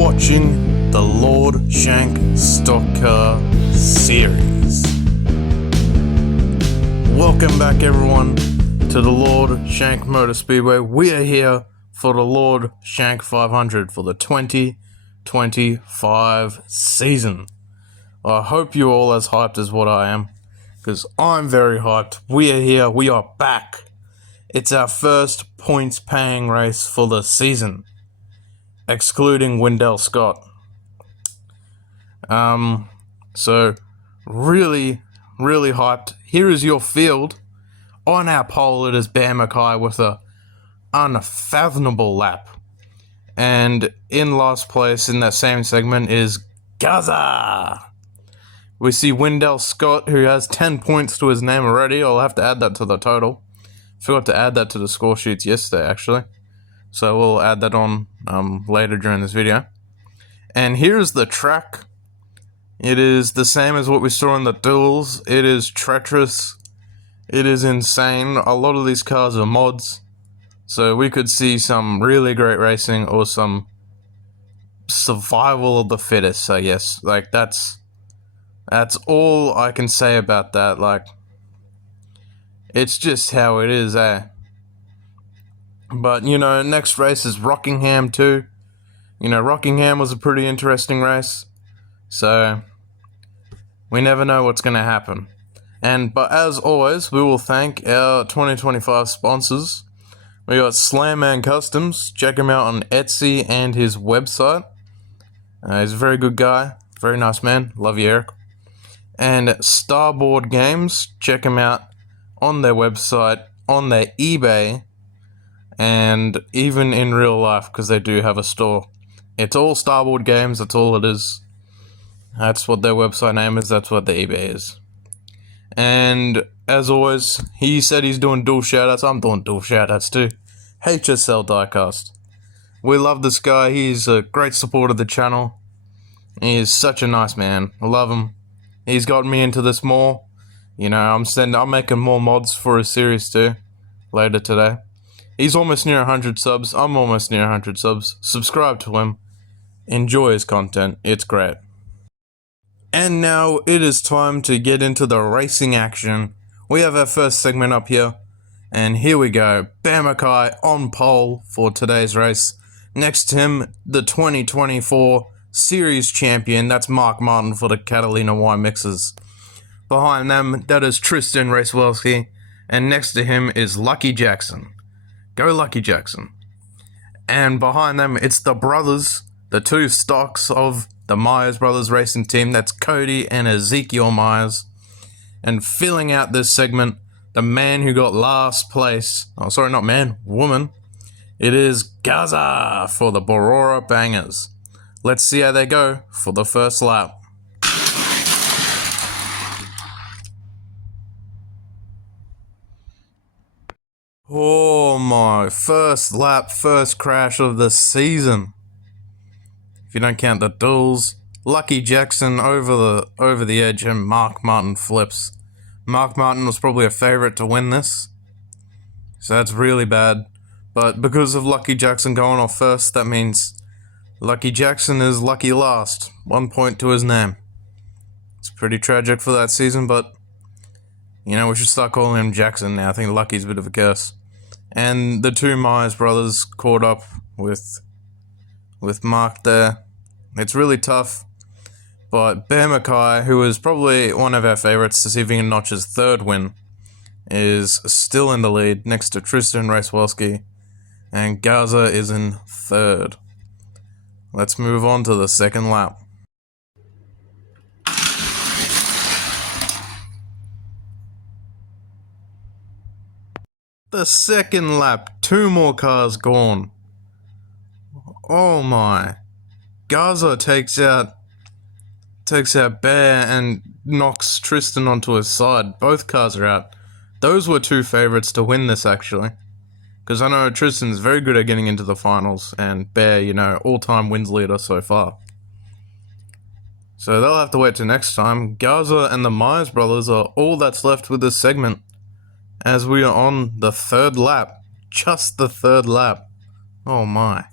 watching the Lord Shank Stock Car Series. Welcome back everyone to the Lord Shank Motor Speedway. We are here for the Lord Shank 500 for the 2025 season. I hope you're all as hyped as what I am, because I'm very hyped. We are here, we are back. It's our first points paying race for the season, excluding Wendell Scott. So really hyped. Here is your field. On our pole it is Bear Mackay with a unfathomable lap. And in last place in that same segment is Gaza. We see Wendell Scott, who has 10 points to his name already. I'll have to add that to the total. Forgot to add that to the score sheets yesterday, actually. So we'll add that on later during this video. And here's the track. It is the same as what we saw in the duels. It is treacherous. It is insane. A lot of these cars are mods. So we could see some really great racing or some survival of the fittest, I guess. Like, that's all I can say about that. Like, it's just how it is, eh? But, you know, next race is Rockingham too. You know, Rockingham was a pretty interesting race. So, we never know what's going to happen. But as always, we will thank our 2025 sponsors. We got Slamman Customs. Check him out on Etsy and his website. He's a very good guy. Very nice man. Love you, Eric. And Starboard Games. Check him out on their website, on their eBay, and even in real life, because they do have a store. It's all Starboard Games, that's all it is. That's what their website name is, that's what the eBay is. And as always, he said he's doing dual shoutouts. I'm doing dual shoutouts too. HSL Diecast. We love this guy. He's a great supporter of the channel. He is such a nice man. I love him. He's gotten me into this more. You know, I'm making more mods for his series too, later today. He's almost near 100 subs. I'm almost near 100 subs. Subscribe to him. Enjoy his content. It's great. And now it is time to get into the racing action. We have our first segment up here. And here we go. Bear Mackay on pole for today's race. Next to him, the 2024 series champion. That's Mark Martin for the Catalina Y Mixers. Behind them, that is Tristan Racewelski. And next to him is Lucky Jackson. Go Lucky Jackson. And behind them, it's the brothers, the two stocks of the Myers Brothers racing team. That's Cody and Ezekiel Myers. And filling out this segment, the man who got last place. Oh, sorry, not man, woman. It is Gaza for the Borora Bangers. Let's see how they go for the first lap. Oh my, first lap, first crash of the season. If you don't count the duels, Lucky Jackson over the edge and Mark Martin flips. Mark Martin was probably a favorite to win this, so that's really bad. But because of Lucky Jackson going off first, that means Lucky Jackson is lucky last. 1 point to his name. It's pretty tragic for that season, but you know, we should start calling him Jackson now. I think Lucky's a bit of a curse. And the two Myers brothers caught up with Mark there. It's really tough. But Bear Mackay, who is probably one of our favorites to see if he can notch his third win, is still in the lead next to Tristan Racewelski. And Gaza is in third. Let's move on to the second lap. The second lap, 2 more cars gone. Oh my. Gaza takes out Bear and knocks Tristan onto his side. Both cars are out. Those were 2 favorites to win this, actually. Because I know Tristan's very good at getting into the finals, and Bear, you know, all-time wins leader so far. So they'll have to wait till next time. Gaza and the Myers brothers are all that's left with this segment, as we are on the third lap. Just the third lap. Oh my.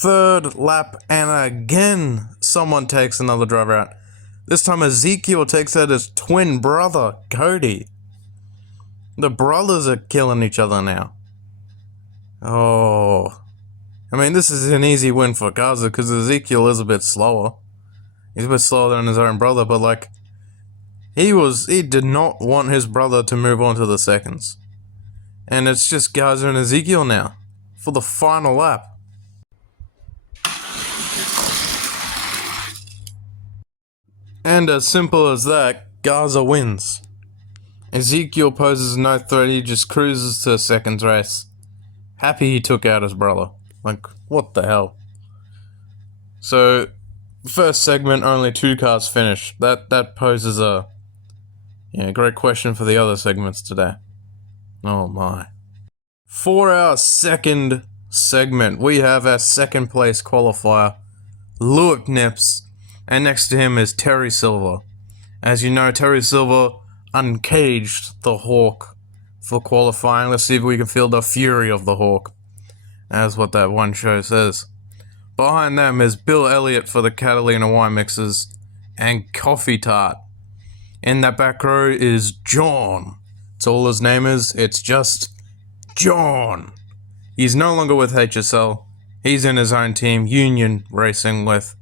third lap, and again, someone takes another driver out. This time Ezekiel takes out his twin brother, Cody. The brothers are killing each other now. Oh. I mean, this is an easy win for Gaza because Ezekiel is a bit slower. He's a bit slower than his own brother, but like, he did not want his brother to move on to the seconds. And it's just Gaza and Ezekiel now for the final lap. And as simple as that, Gaza wins. Ezekiel poses no threat, he just cruises to a seconds race. Happy he took out his brother. Like, what the hell? So, first segment, only 2 cars finished. That poses a great question for the other segments today. Oh my. For our second segment, we have our second place qualifier, Lewis Nips, and next to him is Terry Silver. As you know, Terry Silver uncaged the Hawk for qualifying. Let's see if we can feel the fury of the Hawk. That's what that one show says. Behind them is Bill Elliott for the Catalina wine mixers and Coffee Tart. In that back row is John. It's all his name is. It's just John. He's no longer with HSL. He's in his own team, Union Racing, with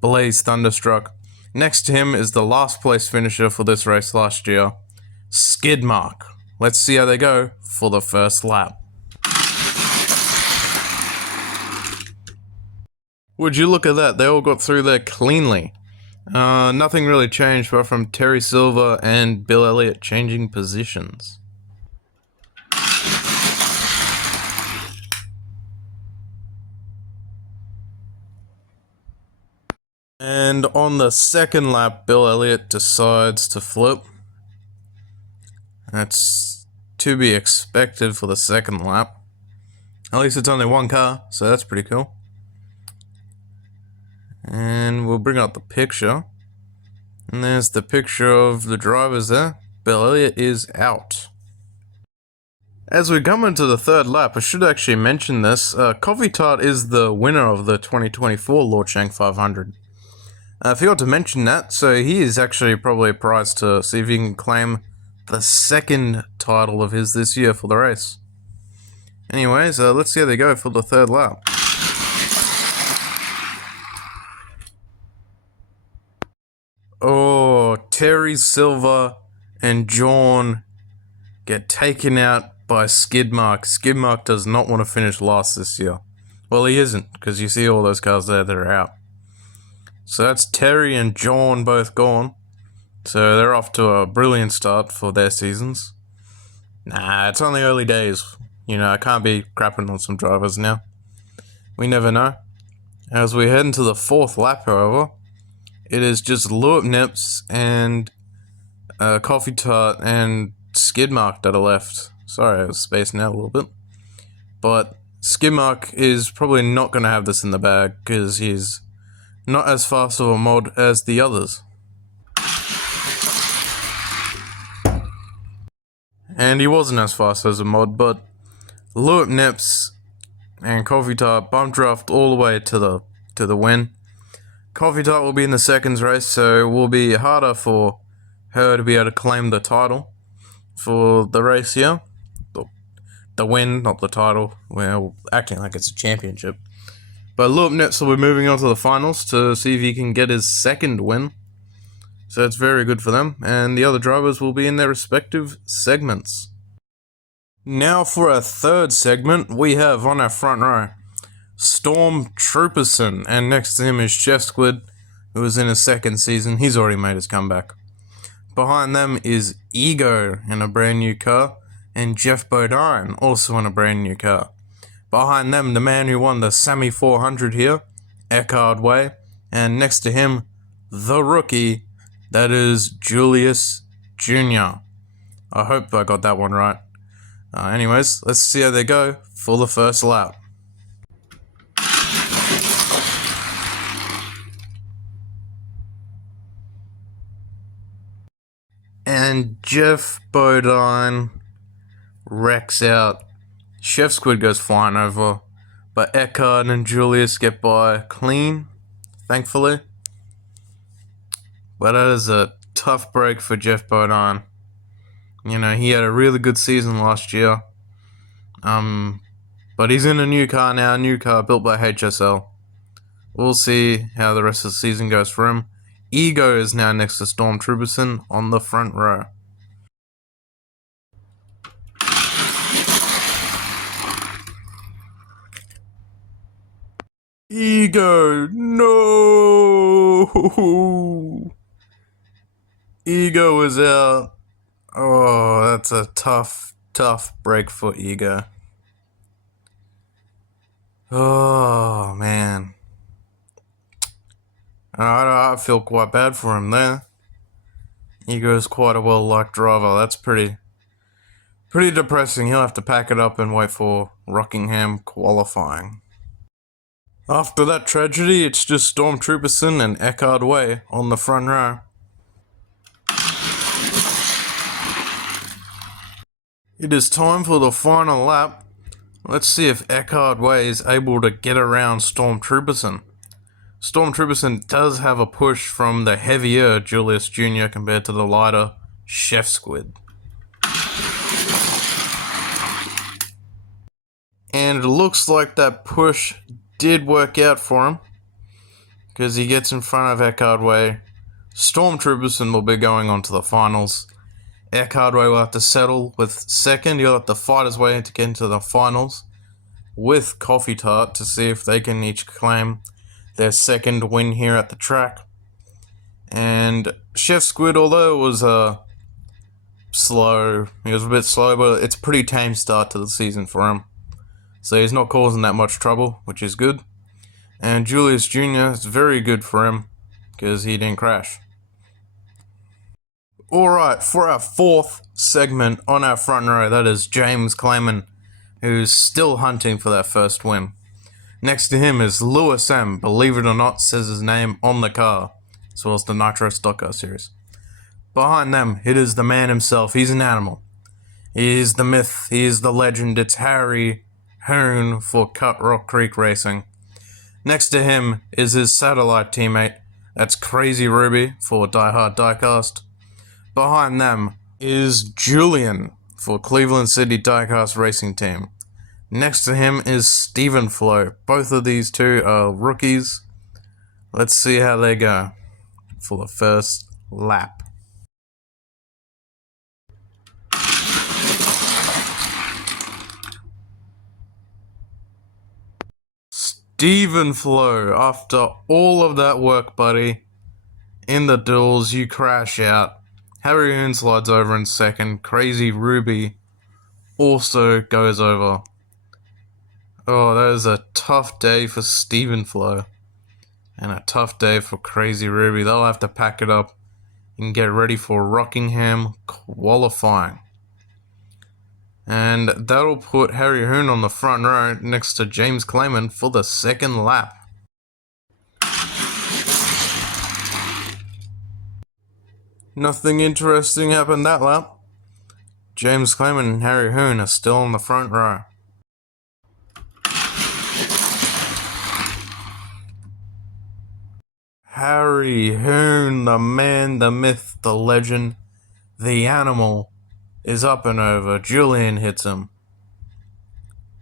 Blaze Thunderstruck. Next to him is the last place finisher for this race last year, Skidmark. Let's see how they go for the first lap. Would you look at that? They all got through there cleanly. Nothing really changed apart from Terry Silver and Bill Elliott changing positions. And on the second lap, Bill Elliott decides to flip. That's to be expected for the second lap. At least it's only one car, so that's pretty cool. And we'll bring up the picture. And there's the picture of the drivers there. Bill Elliott is out. As we come into the third lap, I should actually mention this. Coffee Tart is the winner of the 2024 Lord Shank 500. I forgot to mention that, so he is actually probably a prize to see if he can claim the second title of his this year for the race. Anyways, let's see how they go for the third lap. Oh, Terry Silver and John get taken out by Skidmark. Skidmark does not want to finish last this year. Well, he isn't, because you see all those cars there that are out. So that's Terry and John both gone. So they're off to a brilliant start for their seasons. Nah, it's only early days. You know, I can't be crapping on some drivers now. We never know. As we head into the fourth lap, however, it is just Lewis Nips and Coffee Tart and Skidmark that are left. Sorry, I was spacing out a little bit. But Skidmark is probably not going to have this in the bag because he's not as fast of a mod as the others. And he wasn't as fast as a mod, but Lewis Nips and Coffee Tart bump draft all the way to the win. Coffee Tart will be in the seconds race, so it will be harder for her to be able to claim the title for the race here. The win, not the title. Well, acting like it's a championship. But Lewis Nips will be moving on to the finals to see if he can get his second win. So it's very good for them. And the other drivers will be in their respective segments. Now for our third segment, we have on our front row Storm Trooperson. And next to him is Chef Squid, who is in his second season. He's already made his comeback. Behind them is Ego in a brand new car. And Jeff Bodine, also in a brand new car. Behind them, the man who won the Sammy 400 here, Eckhard Way. And next to him, the rookie, that is Julius Jr. I hope I got that one right. Anyways, let's see how they go for the first lap. And Jeff Bodine wrecks out. Chef Squid goes flying over. But Eckhart and Julius get by clean, thankfully. But that is a tough break for Jeff Bodine. You know, he had a really good season last year. But he's in a new car now, a new car built by HSL. We'll see how the rest of the season goes for him. Ego is now next to Stormtrooperson on the front row. Ego, no! Ego is out. Oh, that's a tough break for Ego. Oh, man. I feel quite bad for him there. Ego is quite a well-liked driver. That's pretty depressing. He'll have to pack it up and wait for Rockingham qualifying. After that tragedy, it's just Stormtrooperson and Eckhart Way on the front row. It is time for the final lap. Let's see if Eckhart Way is able to get around Stormtrooperson. Stormtrooperson does have a push from the heavier Julius Jr. compared to the lighter Chef Squid. And it looks like that push did work out for him, because he gets in front of Eckhart Way. Stormtrooperson will be going on to the finals. Eckhart Way will have to settle with second. He'll have to fight his way to get into the finals with Coffee Tart to see if they can each claim their second win here at the track. And Chef Squid, although it was slow, he was a bit slow, but it's a pretty tame start to the season for him. So he's not causing that much trouble, which is good. And Julius Jr. is very good for him, because he didn't crash. Alright, for our fourth segment on our front row, that is James Clayman, who's still hunting for that first win. Next to him is Lewis M, believe it or not, says his name on the car, as well as the Nitro Stock Car Series. Behind them, it is the man himself. He's an animal. He is the myth. He is the legend. It's Harry Hoon for Cut Rock Creek Racing. Next to him is his satellite teammate. That's Crazy Ruby for Die Hard Diecast. Behind them is Julian for Cleveland City Diecast Racing Team. Next to him is Stephen Flo. Both of these two are rookies. Let's see how they go for the first lap. Stephen Flo, after all of that work, buddy, in the duels, you crash out. Harry Hoon slides over in second. Crazy Ruby also goes over. Oh, that is a tough day for Stephen Flo. And a tough day for Crazy Ruby. They'll have to pack it up and get ready for Rockingham qualifying. And that'll put Harry Hoon on the front row next to James Clayman for the second lap. Nothing interesting happened that lap. James Clayman and Harry Hoon are still on the front row. Harry Hoon, the man, the myth, the legend, the animal, is up and over. Julian hits him.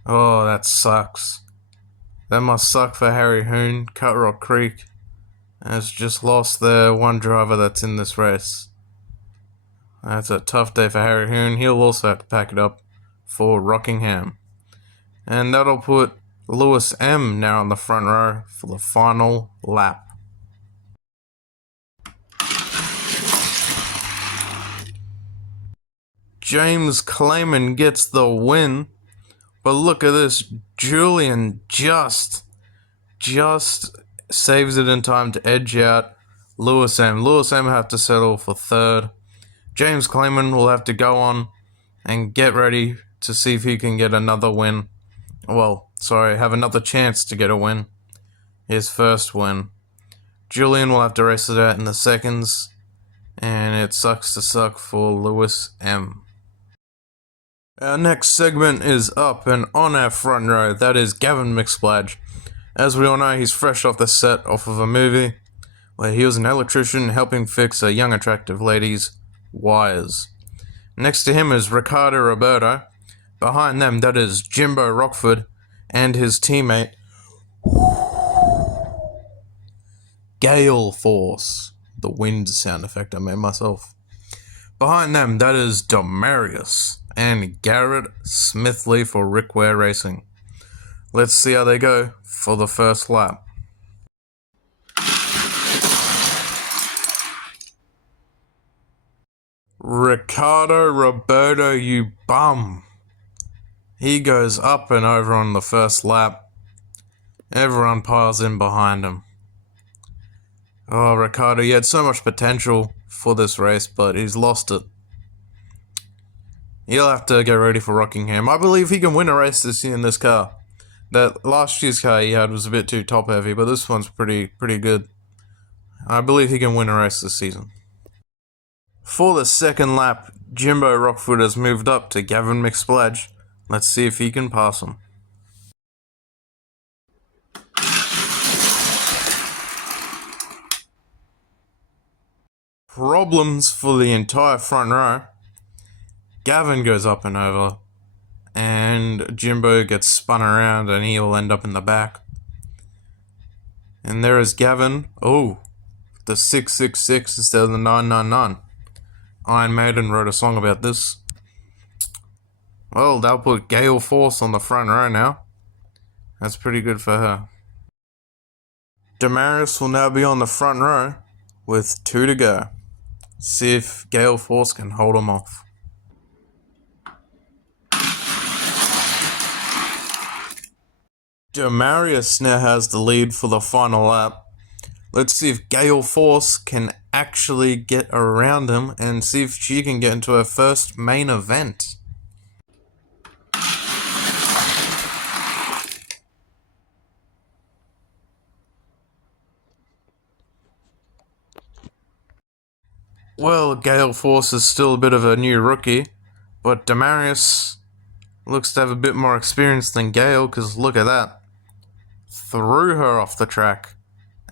Oh, that sucks. That must suck for Harry Hoon. Cut Rock Creek has just lost their one driver that's in this race. That's a tough day for Harry Hoon. He'll also have to pack it up for Rockingham. And that'll put Lewis M now on the front row for the final lap. James Clayman gets the win. But look at this. Julian just saves it in time to edge out Lewis M. Lewis M have to settle for third. James Clayman will have to go on and get ready to see if he can get another win. Have another chance to get a win. His first win. Julian will have to race it out in the seconds. And it sucks to suck for Lewis M. Our next segment is up and on our front row. That is Gavin McSplage. As we all know, he's fresh off the set off of a movie where he was an electrician helping fix a young attractive lady's wires. Next to him is Ricardo Roberto. Behind them, that is Jimbo Rockford and his teammate Gale Force. The wind sound effect I made myself. Behind them, that is Demarius and Garrett Smithley for Rick Ware Racing. Let's see how they go for the first lap. Ricardo Roberto, you bum. He goes up and over on the first lap. Everyone piles in behind him. Oh, Ricardo, you had so much potential for this race, but he's lost it. He'll have to get ready for Rockingham. I believe he can win a race this year in this car. That last year's car he had was a bit too top heavy, but this one's pretty good. I believe he can win a race this season. For the second lap, Jimbo Rockford has moved up to Gavin McSplage. Let's see if he can pass him. Problems for the entire front row. Gavin goes up and over, and Jimbo gets spun around and he'll end up in the back. And there is Gavin. Oh, the 666 instead of the 999. Iron Maiden wrote a song about this. Well, they'll put Gale Force on the front row now. That's pretty good for her. Demarius will now be on the front row with 2 to go. See if Gale Force can hold him off. Demarius now has the lead for the final lap. Let's see if Gale Force can actually get around him and see if she can get into her first main event. Well, Gale Force is still a bit of a new rookie, but Demarius looks to have a bit more experience than Gale, because look at that. Threw her off the track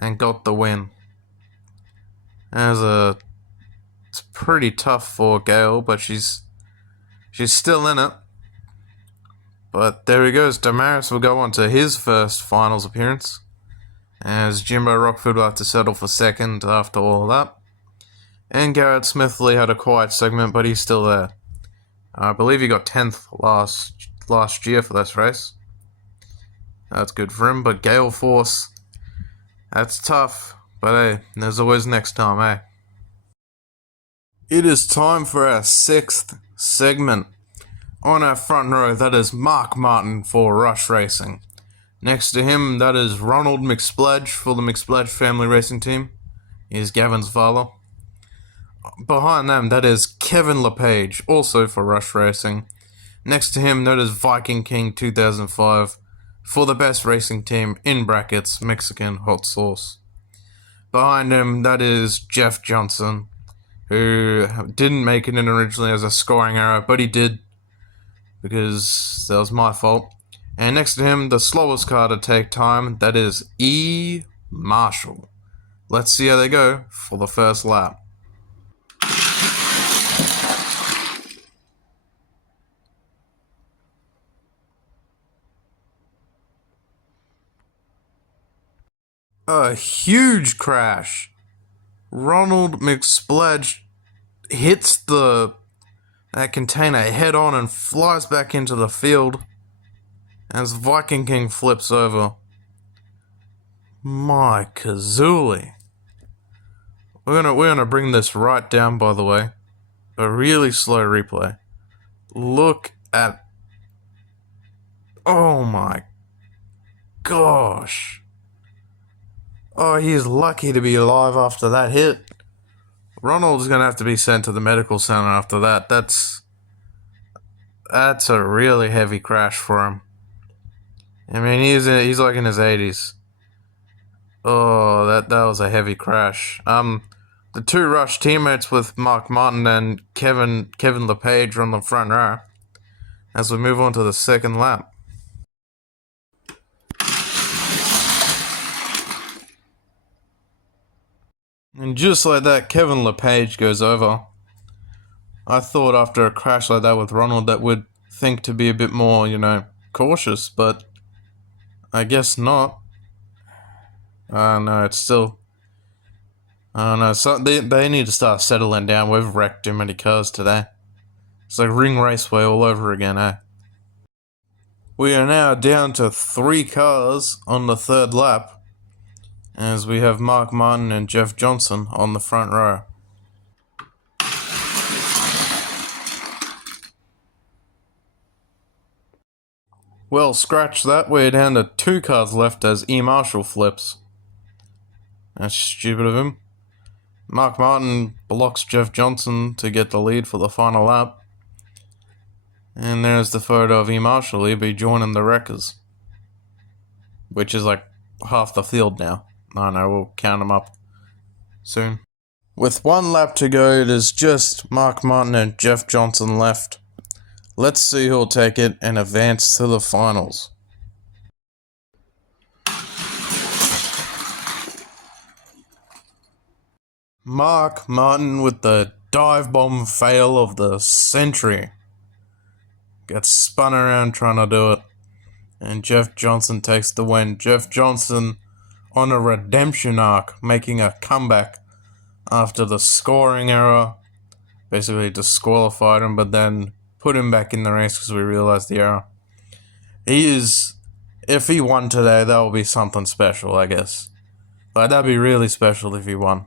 and got the win. It's pretty tough for Gale, but she's still in it. But there he goes. Demarius will go on to his first finals appearance, as Jimbo Rockford will have to settle for second after all of that. And Garrett Smithley had a quiet segment, but he's still there. I believe he got 10th last year for this race. That's good for him, but Gale Force, that's tough. But hey, there's always next time, eh? It is time for our 6th segment. On our front row, that is Mark Martin for Rush Racing. Next to him, that is Ronald McSplage for the McSplage family racing team. He's Gavin's father. Behind them, that is Kevin LePage, also for Rush Racing. Next to him, that is Viking King 2005 for the best racing team, in brackets, Mexican Hot Sauce. Behind him, that is Jeff Johnson, who didn't make it in originally as a scoring error, but he did, because that was my fault. And next to him, the slowest car to take time, that is E. Marshall. Let's see how they go for the first lap. A huge crash. Ronald McSplage hits that container head on and flies back into the field as Viking King flips over. My kazoolie. We're gonna bring this right down, by the way. A really slow replay. Look at... Oh my gosh. Oh, he's lucky to be alive after that hit. Ronald's going to have to be sent to the medical center after that. That's a really heavy crash for him. I mean, he's like in his 80s. Oh, that was a heavy crash. The 2 Rush teammates with Mark Martin and Kevin LePage on the front row. as we move on to the second lap. And just like that, Kevin LePage goes over. I thought after a crash like that with Ronald that we'd think to be a bit more, cautious, but I guess not. No, it's still... I don't know, so they need to start settling down. We've wrecked too many cars today. It's like Ring Raceway all over again, eh? We are now down to 3 cars on the third lap, as we have Mark Martin and Jeff Johnson on the front row. Well, scratch that, we're down to 2 cars left as E. Marshall flips. That's stupid of him. Mark Martin blocks Jeff Johnson to get the lead for the final lap. And there's the photo of E. Marshall. He'll be joining the wreckers, which is like half the field now. I don't know, we'll count them up soon. With 1 lap to go, it is just Mark Martin and Jeff Johnson left. Let's see who'll take it and advance to the finals. Mark Martin with the dive bomb fail of the century. Gets spun around trying to do it. And Jeff Johnson takes the win. Jeff Johnson on a redemption arc, making a comeback after the scoring error. Basically disqualified him, but then put him back in the race because we realized the error. If he won today, that would be something special, I guess. Like, that'd be really special if he won.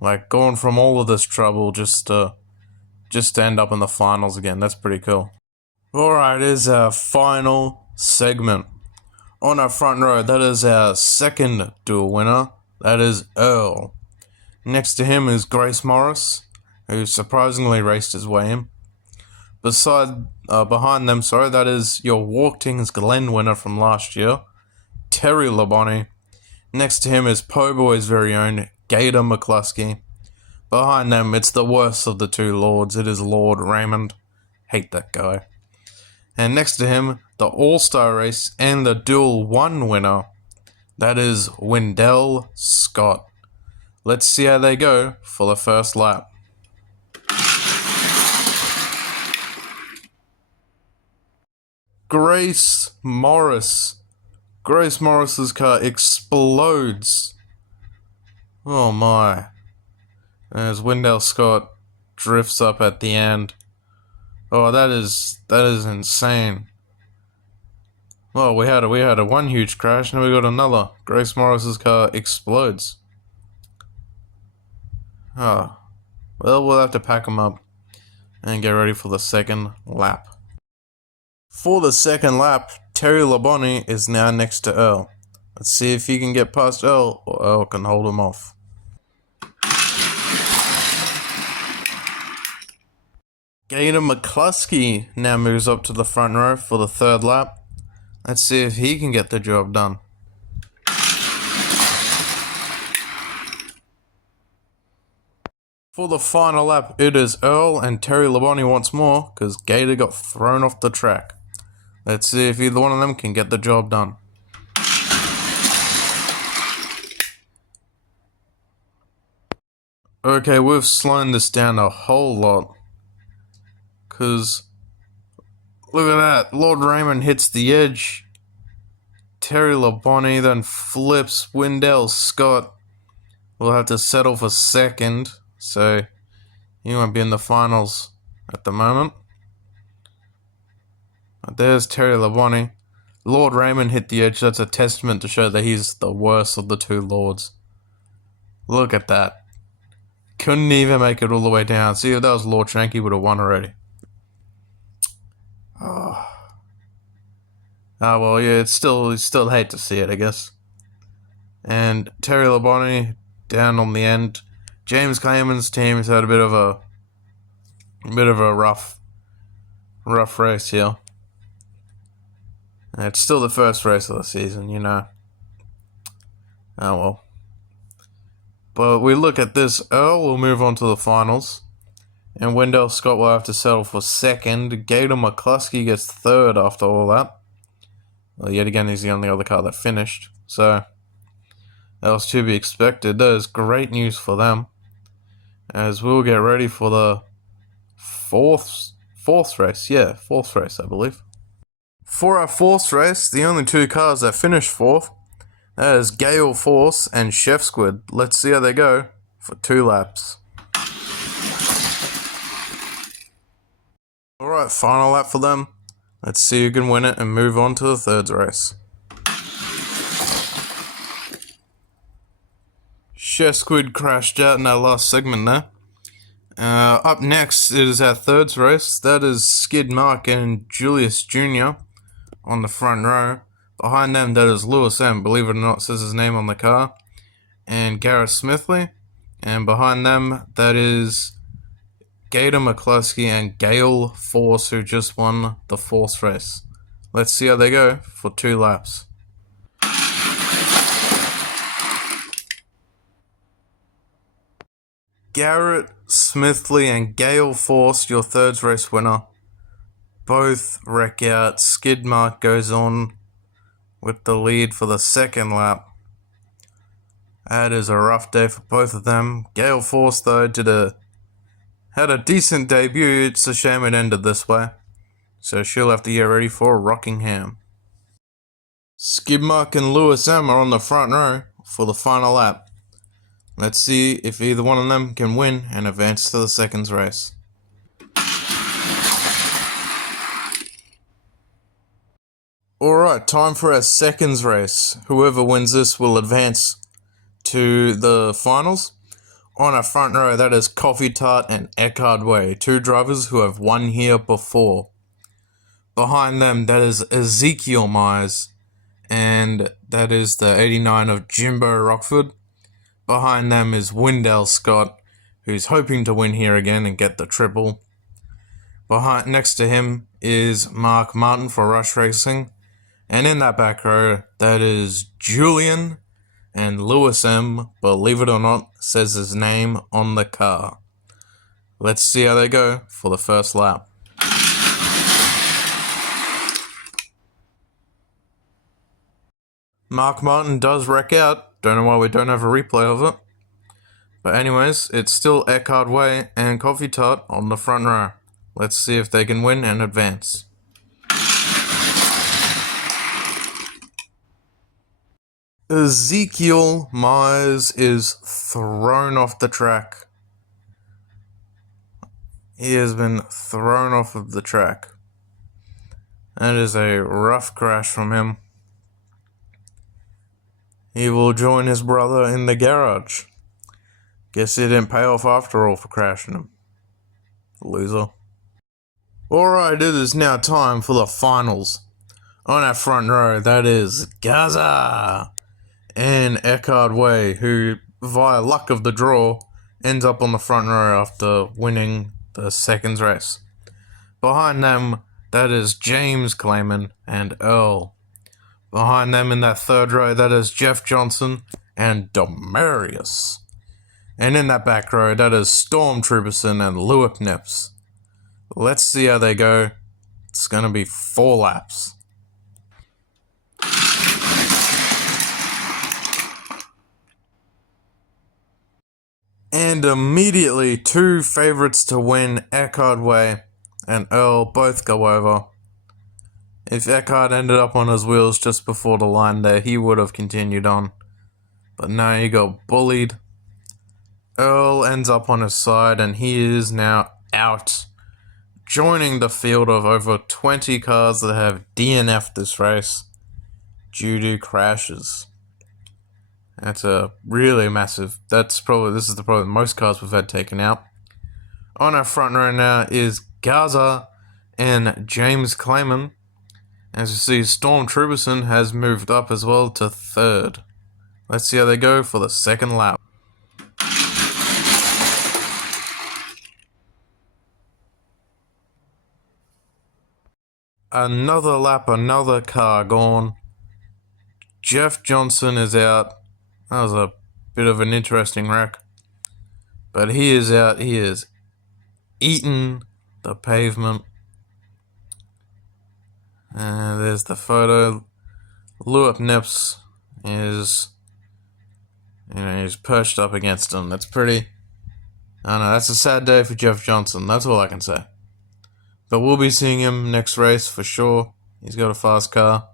Like, going from all of this trouble just to end up in the finals again. That's pretty cool. Alright, here's our final segment. On our front row, that is our second duel winner. That is Earl. Next to him is Grace Morris, who surprisingly raced his way in. Behind them, that is your Walking's Glen winner from last year, Terry Labonte. Next to him is Po' Boy's very own Gator McCluskey. Behind them, it's the worst of the 2 lords. It is Lord Raymond. Hate that guy. And next to him, the All-Star Race and the Duel 1 winner. That is Wendell Scott. Let's see how they go for the first lap. Grace Morris. Grace Morris's car explodes. Oh my. As Wendell Scott drifts up at the end. Oh, that is insane. Well, we had a one huge crash, now we got another. Grace Morris's car explodes. Oh. Well, we'll have to pack them up and get ready for the second lap. For the second lap, Terry Labonte is now next to Earl. Let's see if he can get past Earl, or Earl can hold him off. Gator McCluskey now moves up to the front row for the third lap. Let's see if he can get the job done. For the final lap, it is Earl and Terry Labonte once more, because Gator got thrown off the track. Let's see if either one of them can get the job done. Okay, we've slowed this down a whole lot. Because, look at that, Lord Raymond hits the edge. Terry Labonte then flips. Wendell Scott will have to settle for second. So, he won't be in the finals at the moment. But there's Terry Labonte. Lord Raymond hit the edge. That's a testament to show that he's the worst of the 2 lords. Look at that. Couldn't even make it all the way down. See, if that was Lord Shank, he would have won already. Oh. Well, yeah, it's still hate to see it, I guess. And Terry Labonte down on the end. James Clayman's team has had a bit of a rough race here. It's still the first race of the season, you know. Oh well. But we look at this. Earl will move on to the finals. And Wendell Scott will have to settle for second. Gator McCluskey gets third after all that. Well, yet again, he's the only other car that finished. So, that was to be expected. That is great news for them. As we'll get ready for the fourth race. Yeah, fourth race, I believe. For our fourth race, the only two cars that finished fourth, that is Gale Force and Chef Squid. Let's see how they go for 2 laps. Alright, final lap for them. Let's see who can win it and move on to the third race. Chef Squid crashed out in our last segment there. Up next is our third race. That is Skid Mark and Julius Jr. on the front row. Behind them, that is Lewis M. Believe it or not, says his name on the car. And Garrett Smithley. And behind them, that is Gator McCluskey and Gale Force, who just won the fourth race. Let's see how they go for 2 laps. Garrett Smithley and Gale Force, your third race winner. Both wreck out. Skid Mark goes on with the lead for the second lap. That is a rough day for both of them. Gale Force, though, had a decent debut. It's a shame it ended this way. So she'll have to get ready for Rockingham. Skid Mark and Lewis M are on the front row for the final lap. Let's see if either one of them can win and advance to the second race. Alright, time for our second race. Whoever wins this will advance to the finals. On our front row, that is Coffee Tart and Eckhard Way, 2 drivers who have won here before. Behind them, that is Ezekiel Myers, and that is the 89 of Jimbo Rockford. Behind them is Wendell Scott, who's hoping to win here again and get the triple. Next to him is Mark Martin for Rush Racing. And in that back row, that is Julian and Lewis M, believe it or not, says his name on the car. Let's see how they go for the first lap. Mark Martin does wreck out. Don't know why we don't have a replay of it. But anyways, it's still Eckhard Way and Coffee Tart on the front row. Let's see if they can win and advance. Ezekiel Myers is thrown off the track. He has been thrown off of the track. That is a rough crash from him. He will join his brother in the garage. Guess he didn't pay off after all for crashing him. Loser. Alright, it is now time for the finals. On our front row, that is Gaza and Eckhard Way, who, via luck of the draw, ends up on the front row after winning the second race. Behind them, that is James Clayman and Earl. Behind them in that third row, that is Jeff Johnson and Demarius. And in that back row, that is Storm Trooperson and Lewip Nips. Let's see how they go. It's going to be 4 laps. And immediately, 2 favourites to win, Eckhard Way and Earl, both go over. If Eckhard ended up on his wheels just before the line there, he would have continued on. But no, he got bullied. Earl ends up on his side and he is now out, joining the field of over 20 cars that have DNF'd this race due to crashes. That's a really massive. This is probably the most cars we've had taken out. On our front row now is Gaza and James Clayman. As you see, Storm Trooperson has moved up as well to 3rd. Let's see how they go for the second lap. Another lap, another car gone. Jeff Johnson is out. That was a bit of an interesting wreck. But he is out. He is eaten the pavement. There's the photo. Lewis Nips is, he's perched up against him. That's pretty. I don't know, that's a sad day for Jeff Johnson. That's all I can say. But we'll be seeing him next race for sure. He's got a fast car.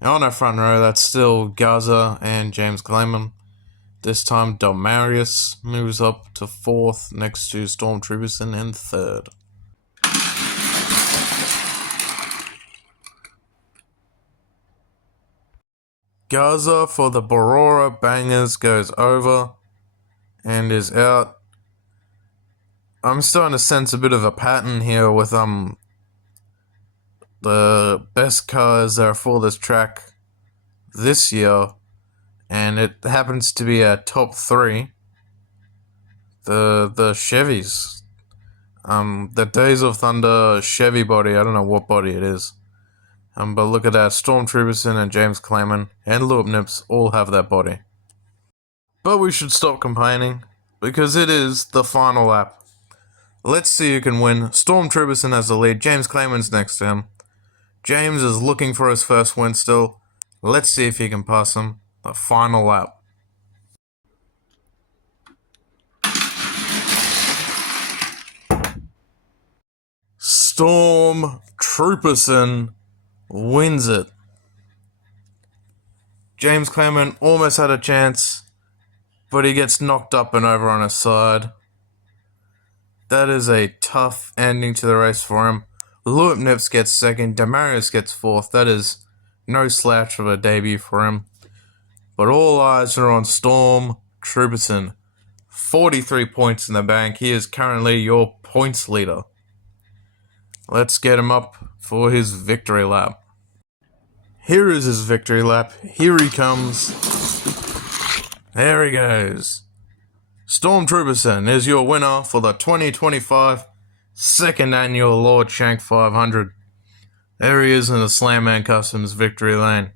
And on our front row, that's still Garza and James Clayman. This time, Delmarius moves up to 4th next to Stormtrooperson in 3rd. Garza for the Barora Bangers goes over and is out. I'm starting to sense a bit of a pattern here with the best cars that are for this track this year, and it happens to be a top 3. The Chevys. The Days of Thunder Chevy body, I don't know what body it is. But look at that, Stormtrooperson and James Clayman and Lewis Nips all have that body. But we should stop complaining, because it is the final lap. Let's see who can win. Stormtrooperson has the lead, James Clayman's next to him. James is looking for his first win still. Let's see if he can pass him. The final lap. Stormtrooperson wins it. James Clayman almost had a chance, but he gets knocked up and over on his side. That is a tough ending to the race for him. Lewis Nips gets 2nd, Demarius gets 4th. That is no slouch of a debut for him. But all eyes are on Stormtrooperson. 43 points in the bank. He is currently your points leader. Let's get him up for his victory lap. Here is his victory lap. Here he comes. There he goes. Stormtrooperson is your winner for the 2025 2nd annual Lord Shank 500. There he is in the Slamman Customs victory lane.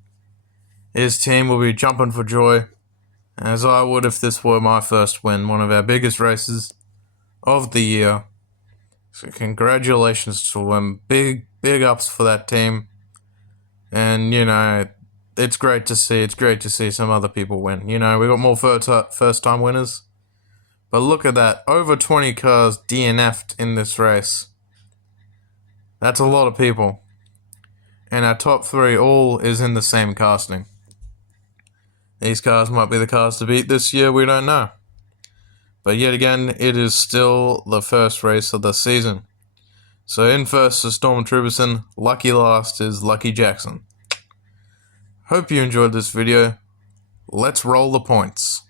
His team will be jumping for joy, as I would if this were my first win, one of our biggest races of the year. So congratulations to him. Big ups for that team. And, it's great to see. It's great to see some other people win. We got more first-time winners. But look at that. Over 20 cars DNF'd in this race. That's a lot of people. And our top 3 all is in the same casting. These cars might be the cars to beat this year, we don't know. But yet again, it is still the first race of the season. So in first is Stormtrooperson, lucky last is Lucky Jackson. Hope you enjoyed this video. Let's roll the points.